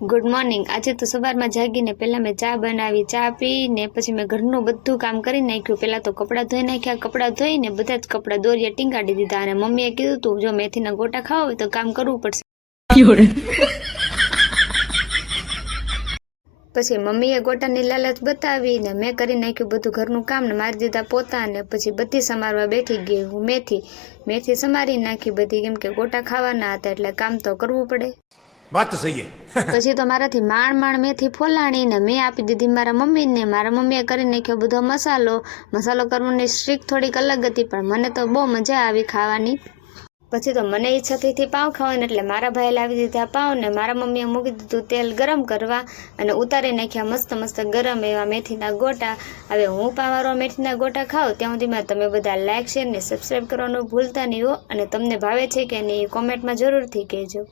Good morning. આજે તો સવારમાં જાગીને પહેલાં મેં ચા બનાવી, ચા પીને પછી મેં ઘરનું બધું કામ કરી નાખ્યું। પહેલાં તો કપડાં ધોઈ નાખ્યા, કપડાં ધોઈને બધા જ કપડાં દોરીએ ટીંગાડી દીધા અને મમ્મીએ કીધું તું જો મેથીના ગોટા ખાવા હોય તો કામ કરવું પડશે। પછી મમ્મીએ ગોટાની લાલચ બતાવીને મેં કરી નાખ્યું બધું ઘરનું કામ ને મારી દીધા પોતા ને પછી બધી સમારવા બેઠી ગઈ હું। મેથી સમારી નાખી બધી, કેમ કે ગોટા ખાવાના હતા એટલે કામ તો કરવું પડે। વાત તો સહી છે। પછી તો મારાથી માણ મેથી ફોલાણીને મેં આપી દીધી મારા મમ્મીને। મારા મમ્મીએ કરી નાખ્યો બધો મસાલો કરવાની સ્ટ્રીક થોડીક અલગ હતી, પણ મને તો બહુ મજા આવી ખાવાની। પછી તો મને ઈચ્છા થઈ હતી પાઉં ખાવાની, એટલે મારા ભાઈએ લાવી દીધા પાઉં ને મારા મમ્મીએ મૂકી દીધું તેલ ગરમ કરવા અને ઉતારી નાખ્યા મસ્ત ગરમ એવા મેથીના ગોટા। હવે હું પાવાળો મેથીના ગોટા ખાઉં ત્યાં સુધીમાં તમે બધા લાઇક શેર ને સબસ્ક્રાઈબ કરવાનું ભૂલતા નહીં હો, અને તમને ભાવે છે કે નહીં કોમેન્ટમાં જરૂરથી કહેજો।